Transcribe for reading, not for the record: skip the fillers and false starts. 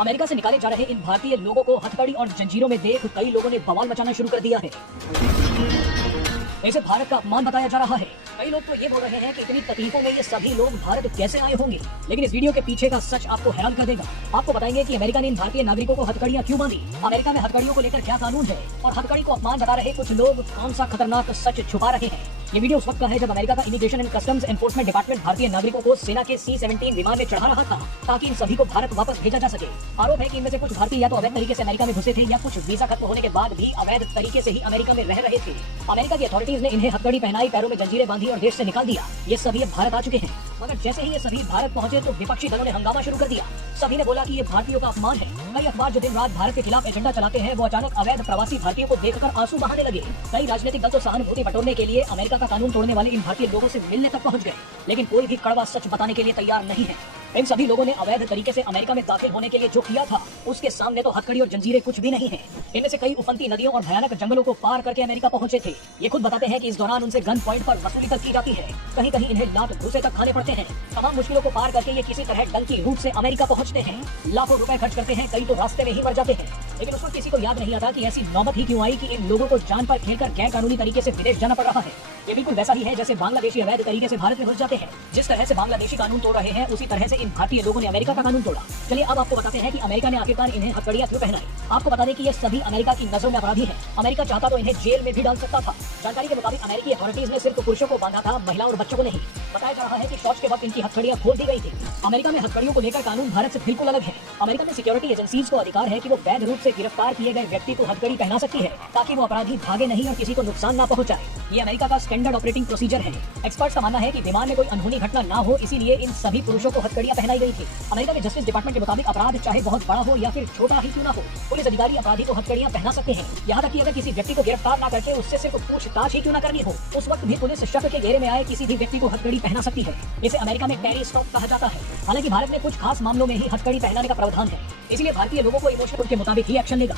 America से निकाले जा रहे इन भारतीय लोगों को हथकड़ी और जंजीरों में देख कई लोगों ने बवाल मचाना शुरू कर दिया है। इसे भारत का अपमान बताया जा रहा है। कई लोग तो ये बोल रहे हैं कि इतनी तकलीफों में ये सभी लोग भारत कैसे आए होंगे। लेकिन इस वीडियो के पीछे का सच आपको हैरान कर देगा। आपको बताएंगे कि अमेरिका ने इन भारतीय नागरिकों को हथकड़ियां क्यों बांधी, अमेरिका में हथकड़ियों को लेकर क्या कानून है और हथकड़ी को अपमान बता रहे कुछ लोग कौन सा खतरनाक सच छुपा रहे हैं। ये वीडियो उस वक्त का है जब अमेरिका का immigration and customs enforcement department भारतीय नागरिकों को सेना के C-17 विमान में चढ़ा रहा था ताकि इन सभी को भारत वापस भेजा जा सके। आरोप है कि इनमें से कुछ भारतीय या तो अवैध तरीके से अमेरिका में घुसे थे या कुछ वीजा खत्म होने के बाद भी अवैध तरीके से ही अमेरिका में रह रहे थे। अमेरिका की अथॉरिटीज ने इन्हें हथकड़ी पहनाई, पैरों में जंजीरें बांधी और देश से निकाल दिया। ये सभी अब भारत आ चुके हैं। मगर जैसे ही ये सभी भारत पहुंचे तो विपक्षी दलों ने हंगामा शुरू कर दिया। सभी ने बोला कि ये भारतीयों का अपमान है। कई अखबार जो दिन रात भारत के खिलाफ एजेंडा चलाते हैं वो अचानक अवैध प्रवासी भारतीयों को देखकर आंसू बहाने लगे। कई राजनीतिक दल तो सहानुभूति बटोरने के लिए अमेरिका का कानून तोड़ने वाले इन भारतीय लोगों से मिलने तक पहुंच गए, लेकिन कोई भी कड़वा सच बताने के लिए तैयार नहीं है। इन सभी लोगों ने अवैध तरीके से अमेरिका में दाखिल होने के लिए जो किया था उसके सामने तो हथकड़ी और जंजीरें कुछ भी नहीं है। इनमें से कई उफनती नदियों और भयानक जंगलों को पार करके अमेरिका पहुंचे थे। ये खुद बताते हैं कि इस दौरान उनसे गन पॉइंट पर वसूली तक की जाती है। कहीं कहीं इन्हें लात घूसे तक खाने पड़ते हैं। तमाम मुश्किलों को पार करके ये किसी तरह डंकी रूट से अमेरिका पहुंचते हैं। लाखों रुपए खर्च करते हैं, कई तो रास्ते में ही मर जाते हैं। लेकिन उस वक्त किसी को याद नहीं आता कि ऐसी नौबत ही क्यों आई कि इन लोगों को जान पर खेलकर गैर कानूनी तरीके से विदेश जाना पड़ रहा है। ये बिल्कुल वैसा ही है जैसे बांग्लादेशी अवैध तरीके से भारत में घुस जाते हैं। जिस तरह से बांग्लादेशी कानून तोड़ रहे हैं उसी तरह से इन भारतीय लोगों ने अमेरिका का कानून तोड़ा। चलिए अब आपको बताते हैं कि अमेरिका ने आखिरकार इन्हें हथकड़ियां क्यों पहनाई। आपको बता दें कि ये सभी अमेरिका की नजरों में अपराधी हैं। अमेरिका चाहता तो इन्हें जेल में भी डाल सकता था। जानकारी के मुताबिक अमेरिकी अथॉरिटीज ने सिर्फ पुरुषों को बांधा था, महिला और बच्चों को नहीं। बताया जा रहा है कि शौच के वक्त इनकी हथकड़ियां खोल दी गई थी। अमेरिका में हथकड़ियों को लेकर कानून भारत से बिल्कुल अलग है। अमेरिका में सिक्योरिटी एजेंसीज को अधिकार है कि वो वैध रूप से गिरफ्तार किए गए व्यक्ति को हथकड़ी पहना सकती है ताकि वो अपराधी भागे नहीं और किसी को नुकसान ना पहुंचाए। ये अमेरिका का स्टैंडर्ड ऑपरेटिंग प्रोसीजर है। एक्सपर्ट्स का मानना है कि विमान में कोई अनहोनी घटना ना हो, इसीलिए इन सभी पुरुषों को हथकड़ियां पहनाई गई थी। अमेरिका के जस्टिस डिपार्टमेंट के मुताबिक अपराध चाहे बहुत बड़ा हो या फिर छोटा ही क्यों ना हो, पुलिस अधिकारी अपराधी को हथकड़ियां पहना सकते हैं। यहाँ तक कि अगर किसी व्यक्ति को गिरफ्तार ना करके उससे सिर्फ पूछताछ ही क्यों ना करनी हो, उस वक्त भी पुलिस शक के घेरे में आए किसी भी व्यक्ति को हथकड़ी पहना सकती है। इसे अमेरिका में टेरी स्टॉप कहा जाता है। हालांकि भारत में कुछ खास मामलों में ही हथकड़ी पहनाने का प्रावधान है, इसलिए भारतीय लोगों को इमोशनल के मुताबिक ही एक्शन लेगा।